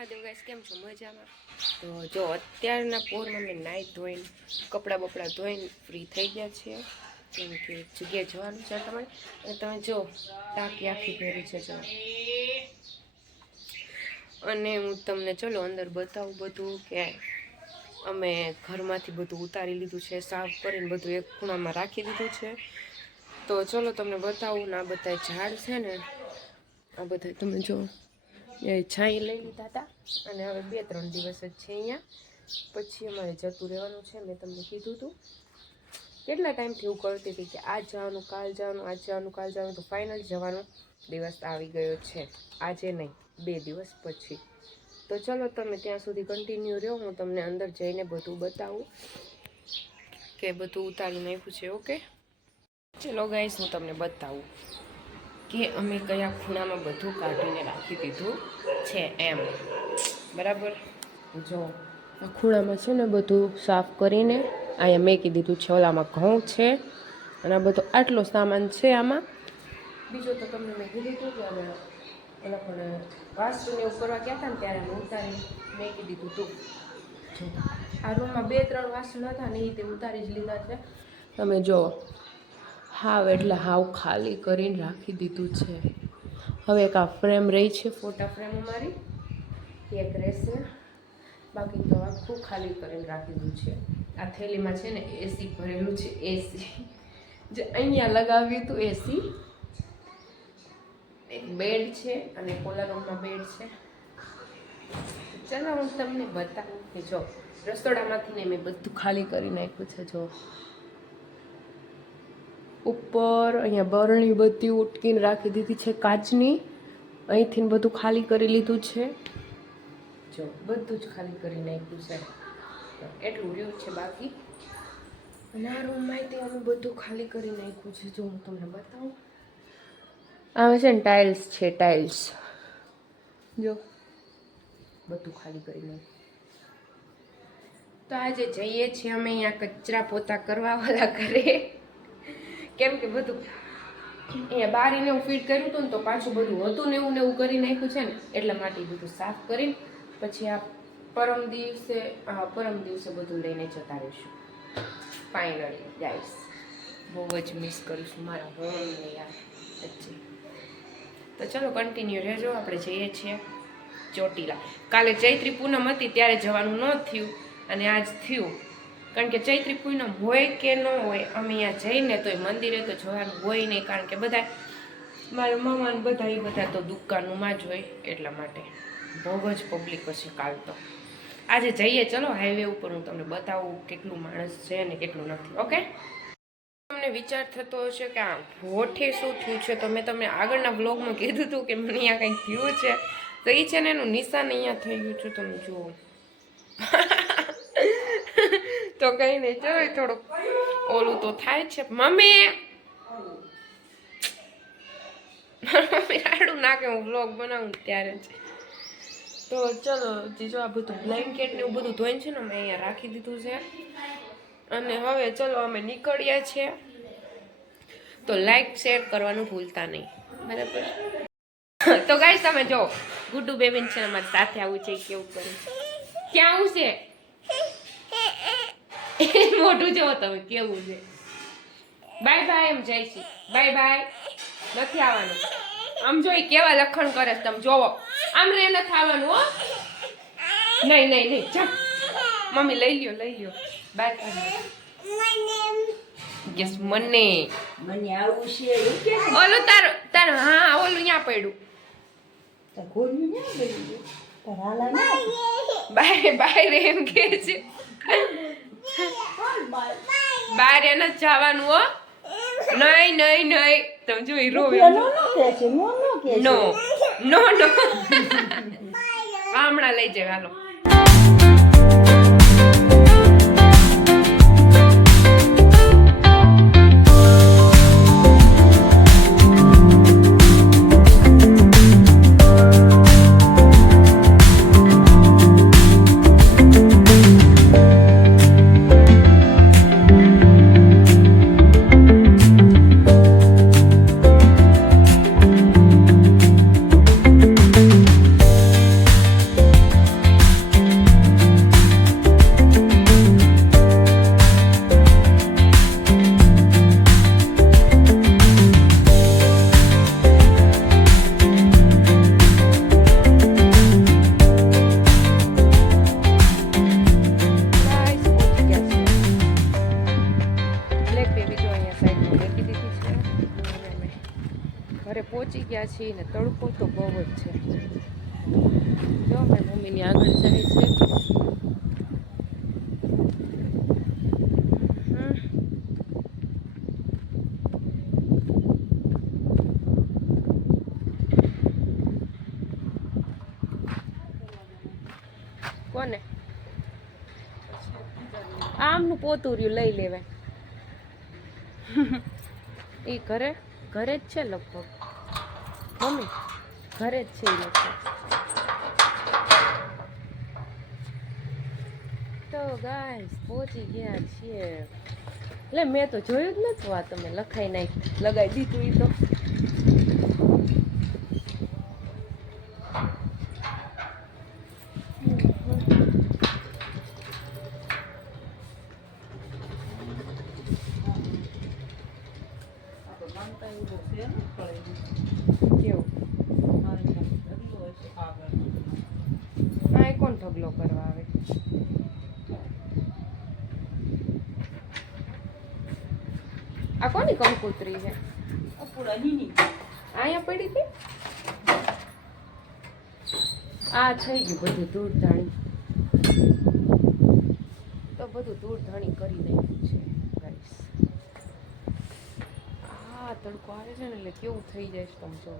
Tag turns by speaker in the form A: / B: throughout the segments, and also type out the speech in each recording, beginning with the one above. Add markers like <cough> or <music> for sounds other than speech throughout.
A: Mahadev guys કેમ છો? મજામાં? તો જો અત્યારના પોરમાં મેં નાહી ધોઈને, કપડાં બપડા ધોઈને ફ્રી થઈ ગયા છીએ. કેમ કે જગ્યાએ જવાનું છે તમારે. અને તમે જો, ટાંકી આખી ભેરી છે જો. અને હું તમને ચલો અંદર બતાવું બધું કે અમે ઘરમાંથી બધું ઉતારી લીધું છે, સાફ કરીને બધું એક ખૂણામાં રાખી દીધું છે. તો ચલો તમને બતાવું ને આ બધા ઝાડ છે ને, આ બધા તમે જો એ છાંય લઈ લીધા હતા. અને હવે બે ત્રણ દિવસ જ છે અહીંયા. પછી અમારે જતું રહેવાનું છે, મેં તમને કીધું હતું. કેટલા ટાઈમથી હું કરતી હતી કે આજ જવાનું, કાલ જવાનું, આજ જવાનું, કાલ જવાનું, તો ફાઇનલ જવાનો દિવસ આવી ગયો છે. આજે નહીં, બે દિવસ પછી. તો ચલો તમે ત્યાં સુધી કન્ટિન્યુ રહ્યો, હું તમને અંદર જઈને બધું બતાવું કે બધું ઉતારી નાખ્યું છે ઓકે ચલો ગાઈસ હું તમને બતાવું. કે અમે કયા ખૂણામાં બધું કાઢીને રાખી દીધું છે એમ. બરાબર? જો, આ ખૂણામાં છે ને બધું સાફ કરીને અહીંયા મેકી દીધું છે. ઓલામાં ઘઉં છે અને આ બધો આટલો સામાન છે આમાં. બીજો તો તમને મેં કીધું હતું કે અમે ઓલા પણ વાસ્તુને કરવા ગયા હતા ને ત્યારે અમે ઉતારી મેકી દીધું હતું આ રૂમમાં બે ત્રણ વાસણ હતા ને એ તે ઉતારી જ લીધા છે. તમે જો હાવ એટલે હાવ ખાલી કરીને રાખી દીધું છે. હવે એક આ ફ્રેમ રહી છે, ફોટા ફ્રેમ અમારી. એક રહેશે. બાકી તો આખું ખાલી કરીને રાખી છે. આ થેલીમાં છે ને એસી ભરેલું છે એસી જે અહીંયા લગાવ્યું હતું એસી એક બેડ છે અને કોલા બેડ છે. ચાલો હું તમને બતાવું કે જો રસોડામાંથી ને મેં બધું ખાલી કરી નાખ્યું છે, જો. ઉપર, અહીંયા બરણી બધી ઉટકીને રાખી દીધી છે કાચની. અહીંથી બધું ખાલી કરી લીધું છે. જો, બધું જ ખાલી કરી નાખ્યું છે. એટલું રહ્યું છે બાકી. અને આ રૂમમાં તે અમે બધું ખાલી કરી નાખ્યું છે. જો, હું તમને બતાવું. આવે છે ને ટાઇલ્સ છે, ટાઇલ્સ. જો, બધું ખાલી કરી નાખ્યું. તો આજે જઈએ છીએ અમે અહીંયા કચરા પોતા કરવાવાળા ઘરે. કેમ કે બધું અહીંયા બારીને એવું ફિટ કર્યું હતું ને તો પાછું બધું હતું ને એવું ને એવું કરી નાખ્યું છે ને, એટલા માટે બધું સાફ કરીને પછી આ પરમ દિવસે પરમ દિવસે બધું લઈને જતા રહીશું. ફાઇનલી ગાઈસ બહુ જ મિસ કરીશું મારા હોમને યાર સચ્ચી તો ચલો કન્ટિન્યુ રહેજો, આપણે જઈએ છીએ ચોટીલા. કાલે ચૈત્રી પૂનમ હતી, ત્યારે જવાનું ન થયું અને આજ થયું. કારણ કે ચૈત્રી પૂનમ હોય કે ન હોય, અમે અહીંયા જઈને તોય મંદિરે તો જવાનું હોય નહીં, કારણ કે બધા મારા મામા ને બધા એ બધા તો દુકાનોમાં જ હોય એટલા માટે. બહુ જ પબ્લિક હશે કાલ તો. આજે જઈએ, ચલો હાઈવે ઉપર હું તમને બતાવું કેટલું માણસ છે ને કેટલું નથી, ઓકે? તમને વિચાર થતો હશે કે આ હોઠે શું થયું છે? તો મેં તમને આગળના બ્લોગમાં કીધું હતું કે મને અહીંયા કંઈક થયું છે. તો એ છે ને એનું નિશાન અહીંયા થઈ ગયું છે, તમે જુઓ. તો કઈ નહીં ચલો થોડુંક ઓલું તો થાય છે. મમ્મી! મમ્મી રાડું નાખે, હું વ્લોગ બનાવું ત્યારે તો ચલો જીજો આ બધું બ્લેન્કેટ ને એવું બધું ધોઈને છે ને મેં અહીંયા રાખી દીધું છે. અને હવે ચલો અમે નીકળ્યા છીએ. તો લાઈક શેર કરવાનું ભૂલતા નહીં. બરાબર? તો ગાઈસ તમે જો, ગુડ્ડુ બેબીન છે અમારી સાથે આવું છે, કેવું કરે ક્યાં આવું છે? મોઢું જો તમે કેવું છે. બાય બાય એમ જાય છે. બાય બાય નથી આવવાનું. આમ જોઈ કેવા લખણ કરે છે તમે જોવો. આમ રે નથી આવવાનું હો. નહીં નહીં નહીં જા. મમ્મી લઈ લ્યો લઈ લ્યો. બાય યસ મને.
B: મને આવું છે
A: ઓલું તાર તાર હા ઓલું અહીંયા પડ્યું. બાય બાય રે એમ કે છે. બહાર એને જ જવાનું હો. નહીં નહીં નહીં તમે જો હીરો
B: નો નો નો નો કે છે?
A: નો નો નો. <laughs> હમણાં લઈ જાય હાલો. તડકો તો બહુ જ છે. જો મેં મમ્મીની આગળ જાય છે. કોને? આમનું પોતું લઈ લેવાય એ <laughs> ઘરે ઘરે જ છે લગભગ. મમ્મી? ઘરે જ છે એ લોકો. તો ગાઈસ પહોંચી ગયા છીએ. એટલે મેં તો જોયું જ નથી આ તમે લખાઈ નાખી લગાવી દીધું એ તો. કેવું? આ એ કોણ ઢગલો કરવા આવે? આ કોની કંકુતરી છે? અહીંયા પડી હતી? આ થઈ ગયું બધું ધૂળ ધાણી તો બધું ધૂળ ધાણી કરી નાખ્યું છે ગાઈસ આ તડકો આવે છે ને એટલે કેવું થઈ જાય છે તમે જો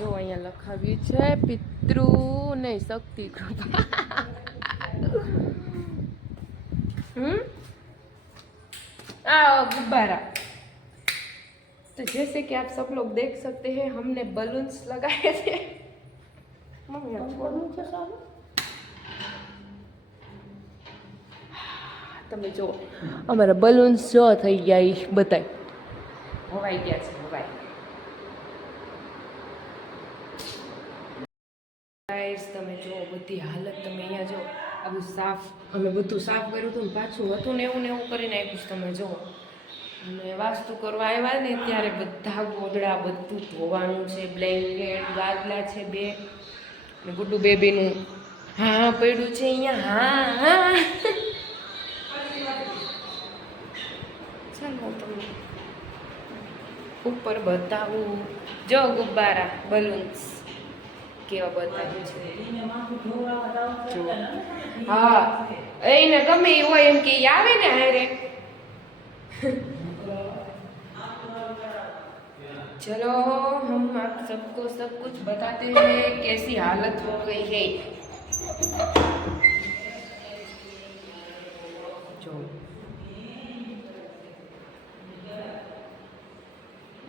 A: જો અહીંયા લખાવ્યું છે પિતૃ નહીં શક્તિ કૃપા હમ आ गुब्बारा तो जैसे कि आप सब लोग देख सकते हैं हमने बलून्स लगाए थे मम्मी आप बोलो।
B: કોનું છે સારું?
A: તમે જો અમારા બલૂન્સ જો થઈ ગયા ઈ બતાય હવાઈ ગયા છે હવાઈ ગાઈસ, તમે જો બધી હાલત તમે અહીંયા જો આ બધું સાફ, અમે બધું સાફ કર્યું હતું પાછું હતું ને એવું ને એવું કરીને આપ્યું તમે જો અને વાસ્તુ કરવા આવ્યા ને ત્યારે બધા ગોદડા, બધું ધોવાનું છે બ્લેન્કેટ ગાદલા છે બે. ને ગુડ્ડુ બેબીનું હા પડ્યું છે અહીંયા, હા હા. ચાલો તમને ઉપર બતાવું. જો ગુબ્બારા બલૂન્સ કેવા બતાવ્યું છે
B: એને માથું ધોવડાવવા જાવ તો
A: જો.
B: એને
A: હા એને ગમે એ હોય એમ કે ઈ આવે ને હારે चलो हम आप सबको सब कुछ बताते हैं कैसी हालत हो गई है જો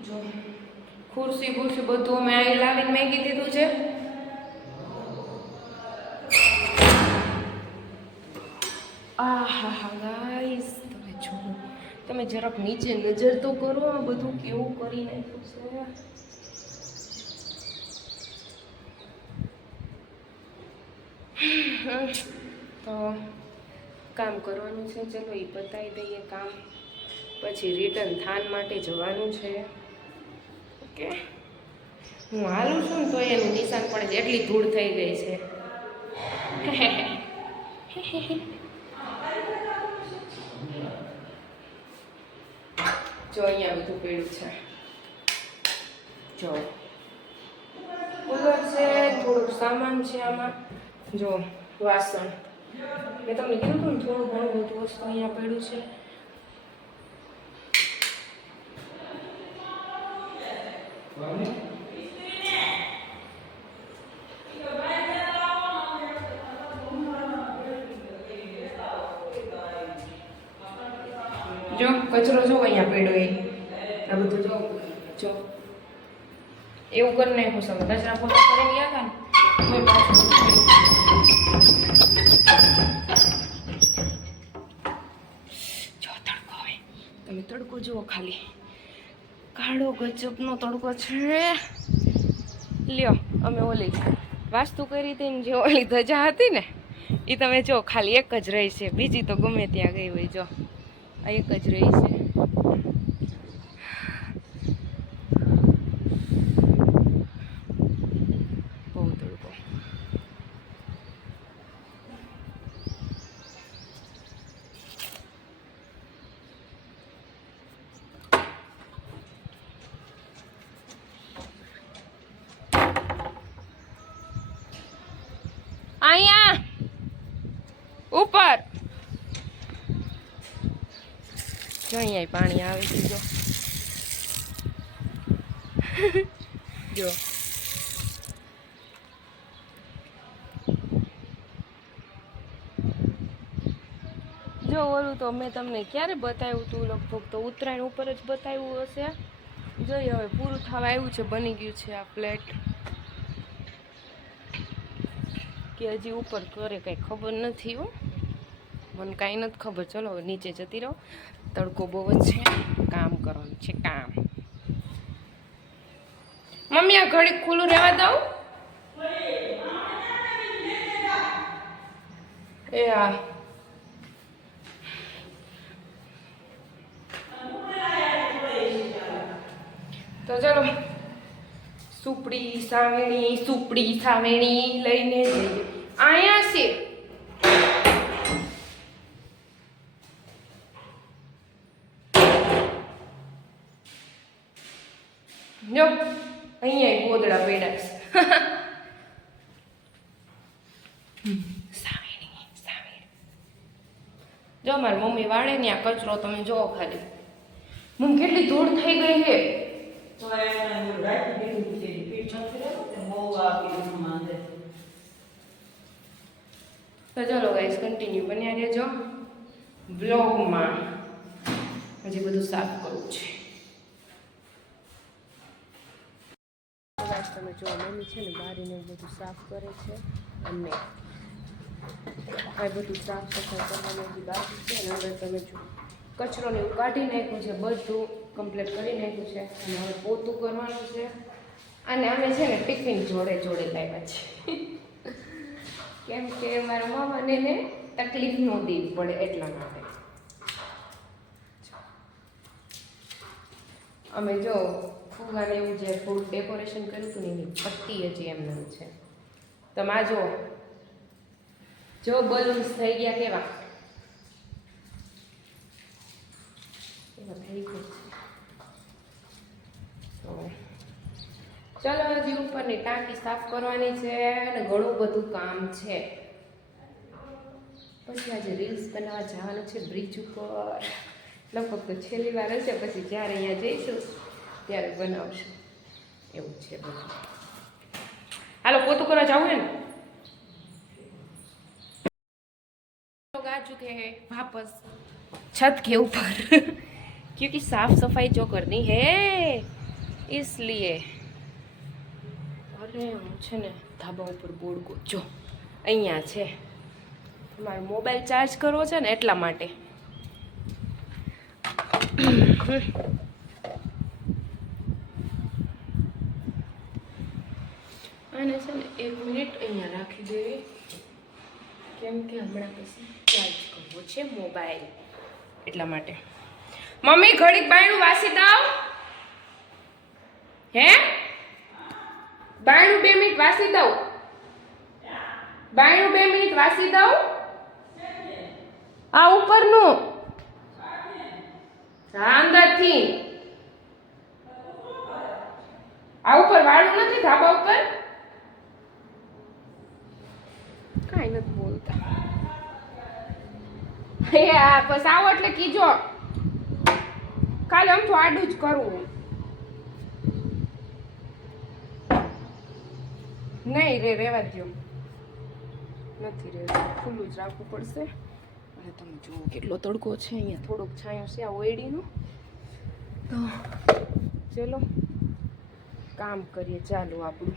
A: જો ખુરશી ખુરશી બધું અમે અહીં લાવીને મેગી દીધું છે તમે જરાક નીચે નજર તો કરો, આ બધું કેવું કરી નાખ્યું છે? તો કામ કરવાનું છે, ચલો એ બતાવી દઈએ કામ. પછી રિટર્ન થાન માટે જવાનું છે. ઓકે? હું હાલું છું તો એનું નિશાન પડે એટલી ધૂળ થઈ ગઈ છે. <laughs> જો અહીંયા બધું પડ્યું છે. જો. કુલર છે, થોડુંક સામાન છે આમાં. જો, વાસણ. મેં તમને કીધું હતું ને, થોડું ઘણું બધું વસ્તુ અહીંયા પડ્યું છે. જો કચરો જો અહીંયા પડ્યો એ. આ બધું જો જો. એવું કરી નાખ્યું હવે કચરા પોતા કરી ગયા હતા ને. જો તડકો હોય તમે તડકો જુઓ ખાલી. કાળો ગજબનો તડકો છે. લ્યો, અમે ઓલી વાસ્તુ કરી હતી ને જે ઓલી ધજા હતી ને એ તમે જો ખાલી એક જ રહી છે. બીજી તો ગમે ત્યાં ગઈ હોય, જો. આ એક જ રહી છે. બહુ તડકો ઉપર જો અહીંયા પાણી આવે છે, જો. જો. જો ઓલું તો મેં તમને ક્યારે બતાવ્યું હતું લગભગ? તો ઉત્તરાયણ ઉપર જ બતાવ્યું હશે. જોઈએ હવે, પૂરું થવા આવ્યું છે, બની ગયું છે આ પ્લેટ કે હજી ઉપર કરે કંઈ ખબર નથી હો. મને કાંઈ નથી ખબર. ચલો, હવે નીચે જતી રહો. તડકો બહુ જ છે. કામ કરવાનું છે, કામ. મમ્મી, આ ઘડી ખુલ્લું રહેવા દઉં? એ હા તો ચલો, સુપડી સાવેણી સુપડી સાવેણી લઈને જઈએ. અહીંયા છે. જો અહીંયા ગોદડા પડ્યા છે. સાવેણી સાવેણી જો મારી મમ્મી વાળે ને આ કચરો તમે જોવો ખાલી. મમ્મી કેટલી ધૂળ થઈ ગઈ છે.
B: તો
A: ચલો ગાઈસ કન્ટિન્યુ બન્યા રહેજો. બ્લોગમાં હજી બધું સાફ કરવું છે. તો તમે જો મમ્મી છે ને બારીને બધું સાફ કરે છે અને આ બધું સાફ સફાઈ કરવાનું હજી બાકી છે અને હવે તમે જો કચરો ને એવું કાઢી નાખ્યું છે, બધું કમ્પ્લીટ કરી નાખ્યું છે અને હવે પોતું કરવાનું છે અને અમે છે ને ટિફિન જોડે જોડે લાવ્યા છે. કેમ કે મારા મામાને ને તકલીફ ન દેવી પડે એટલા માટે. અમે જો ફુગાને એવું જે થોડું ડેકોરેશન કર્યું હતું ને એની પટ્ટી હજી એમને છે. તમે આ જો બલૂન્સ થઈ ગયા કેવા? થઈ ગયા ચલો હજી ઉપરની ટાંકી સાફ કરવાની છે અને ઘણું બધું કામ છે. પછી આજે રીલ્સ બનાવવા જવાનું છે બ્રિજ ઉપર. લગભગ તો છેલ્લી વાર હશે, પછી જ્યારે અહીંયા જઈશું ત્યારે બનાવશું એવું છે બધું હાલો પોતું કરવા જવું હે ને लोग आ चुके हैं वापस छत के ऊपर क्योंकि साफ सफाई जो करनी है इसलिए અરે હું છે ને ધાબા ઉપર બોર્ડ ગોચો અહીંયા છે મારે મોબાઈલ ચાર્જ કરવો છે ને એટલા માટે અને છે ને એક મિનિટ અહીંયા રાખી દેવી. કેમ કે હમણાં પછી ચાર્જ કરવો છે મોબાઈલ એટલા માટે. મમ્મી, ઘડીક બાયણું વાસી દઉં. હે? બાયણું બે મિનિટ વાસી દઉં. બાયણું બે મિનિટ વાસી દઉં. આ ઉપરનું. હા અંદરથી. આ ઉપર વાળું નથી, ધાબા ઉપર? કાંઈ નથી બોલતા. એ આ બસ આવો એટલે કીજો. કાલે આમ તો આડું જ કરવું નહીં રે રેવા દો નથી રે ખુલ્લું જ રાખવું પડશે. અને તમે જુઓ કેટલો તડકો છે અહીંયા. થોડોક છાંયો છે, આ ઓયડીનો. તો ચલો, કામ કરીએ. ચાલો આપણું.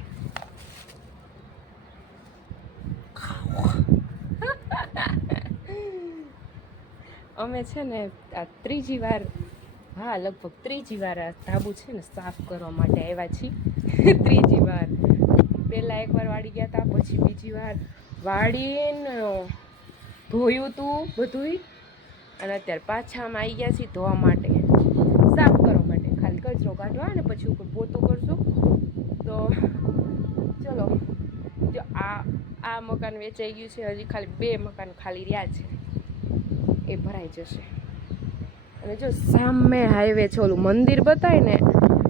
A: અમે છે ને આ ત્રીજી વાર, હા, લગભગ ત્રીજી વાર આ ધાબુ છે ને સાફ કરવા માટે આવ્યા છીએ. <laughs> ત્રીજી વાર. પહેલાં એકવાર વાળી ગયા હતા પછી બીજી વાર વાળીને ધોયું હતું બધુંય. અને અત્યારે પાછા અમે આવી ગયા છીએ ધોવા માટે. સાફ કરવા માટે. ખાલી કચરો કાઢવા અને પછી ઉપર પોતું કરશું. તો, ચલો, જો આ આ મકાન વેચાઈ ગયું છે. હજી ખાલી બે મકાન ખાલી રહ્યા છે. એ ભરાઈ જશે. અને જો સામે હાઈવે છે, ઓલું મંદિર બતાય ને,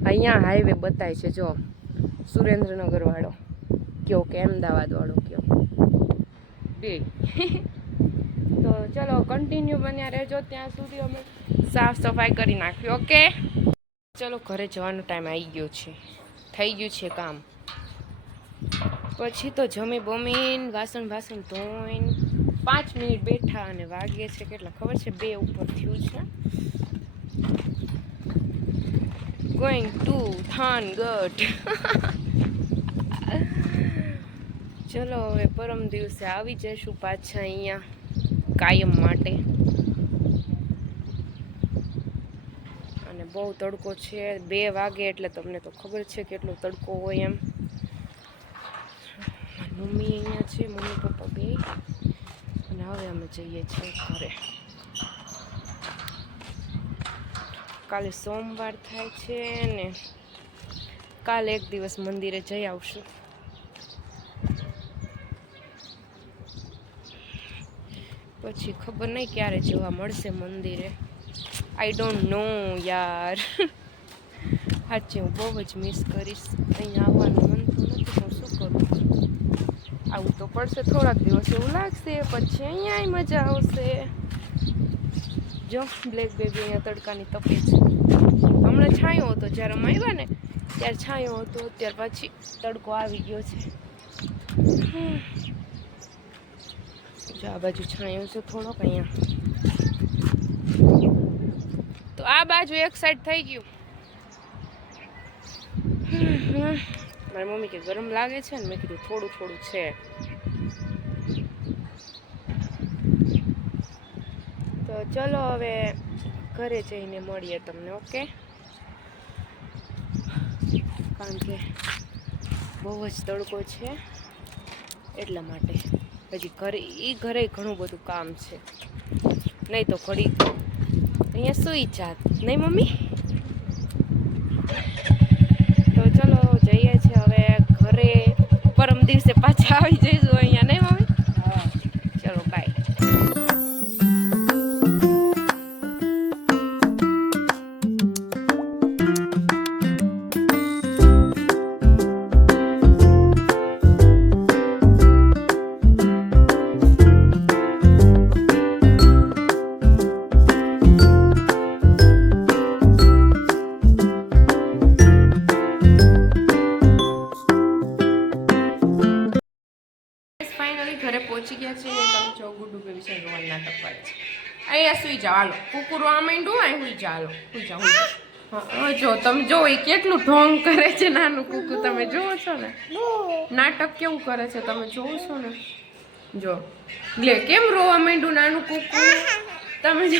A: અહીંયા હાઈવે બતાય છે, જો. સુરેન્દ્રનગર વાળો. કયો કે અમદાવાદ વાળો કયો. બે. <laughs> તો ચલો કન્ટિન્યુ બન્યા રહેજો, ત્યાં સુધી અમે સાફ સફાઈ કરી નાખ્યું ઓકે? ચલો, ઘરે જવાનો ટાઈમ આવી ગયો છે. થઈ ગયું છે કામ. પછી તો જમી બમીન વાસણ વાસણ ધોઈને પાંચ મિનિટ બેઠા અને વાગે છે, કેટલા ખબર છે? બે ઉપર થયું છે. ગોઈંગ ટુ થાનગઢ ચલો, હવે પરમ દિવસે આવી જઈશું પાછા અહીંયા કાયમ માટે. અને બહુ તડકો છે, બે વાગે એટલે તમને તો ખબર છે કેટલો તડકો હોય એમ. મમ્મી અહીંયા છે, મમ્મી, પપ્પા બે. હવે અમે જઈએ છીએ ઘરે કાલે સોમવાર થાય છે ને કાલે એક દિવસ મંદિરે જઈ આવશું પછી ખબર નહીં ક્યારે જોવા મળશે મંદિરે આઈ ડોન્ટ નો યાર સાચે હું બહુ જ મિસ કરીશ અહીંયા આવવાનું મન તો નથી હું શું કરું આવું તો પડશે, થોડાક દિવસ એવું લાગશે, પછી અહીંયા મજા આવશે. જો બ્લેક બેબી અહીંયા તડકાની તપે છે હમણાં છાંયો હતો, જ્યારે અમે આવ્યા ને, ત્યારે છાંયો હતો, ત્યાર પછી તડકો આવી ગયો છે. હમ. જો, આ બાજુ છાંયો છે થોડોક અહીંયા. તો આ બાજુ એક સાઈડ થઈ ગયું. હમ. મારી મમ્મી કે ગરમ લાગે છે ને, મેં કીધું થોડું થોડું છે. તો ચલો હવે ઘરે જઈને મળીએ તમને, ઓકે? કારણ કે બહુ જ તડકો છે એટલા માટે. હજી ઘરે એ ઘરે ઘણું બધું કામ છે. નહીં તો ઘડી અહીંયા સુઈ જાત. નહીં મમ્મી? દિવસે પાછા તમે જો એ કેટલું ઢોંગ કરે છે નાનું કુકુ. તમે જોવો છો ને? નાટક કેવું કરે છે તમે જોવો છો ને? જો. લે, કેમ રોવા માંડ્યું નાનું કુકુ? તમે જો.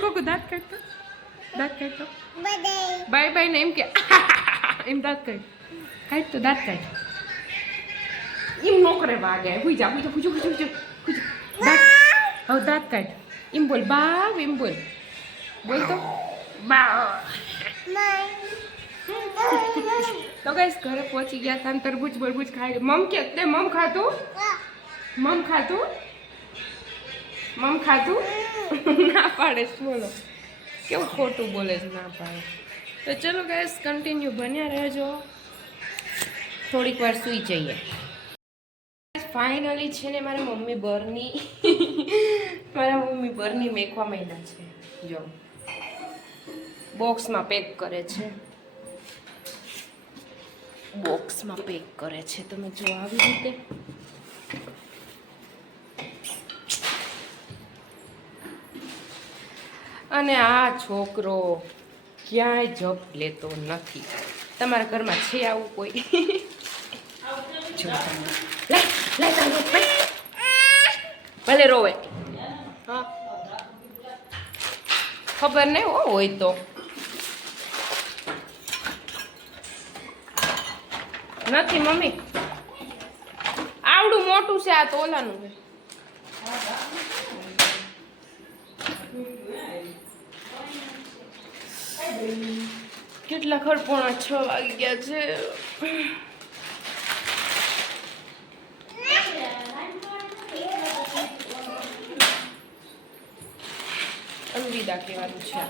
A: કુકુ, દાંત કાઢતો. દાંત કાઢતો. બાય બાય ને એમ કે, <laughs> એમ દાંત કાઢ. કાઢતો, દાંત કાઢ. એમ નોકરે વાગે. હુઈ જા હુઈ જા હુઈ જા હુઈ જા હુઈ જા. દાંત. હવે દાંત કાઢ. એમ બોલ, બાવ એમ બોલ. બોલ તો તો ગાઈસ ઘરે પહોંચી ગયા હતા તરબૂચ બરબૂચ ખાઈ મમ કે તે મમ ખાતું મમ ખાતું મમ ખાતું ના પાડે બોલો. કેવું ખોટું બોલે છે ના પાડે. તો ચલો ગાઈસ કન્ટિન્યુ બન્યા રહેજો. થોડીક વાર સૂઈ જઈએ. ફાઇનલી છે ને મારા મમ્મી બરની. મારા મમ્મી બરની મેકવા મહિના છે. જો. બોક્સમાં પેક કરે છે. બોક્સમાં પેક કરે છે. તમે જો આવી રીતે. અને આ છોકરો ક્યાંય જપ લેતો નથી. તમારા ઘરમાં છે આવું કોઈ. ભલે. રોવે. હા. ખબર નહીં હોય તો. નથી, મમ્મી. આવડું મોટું છે આ તો ઓલાનું છે કેટલા ખરપોણા છ વાગી ગયા છે. અંબિદા કહેવાનું છે.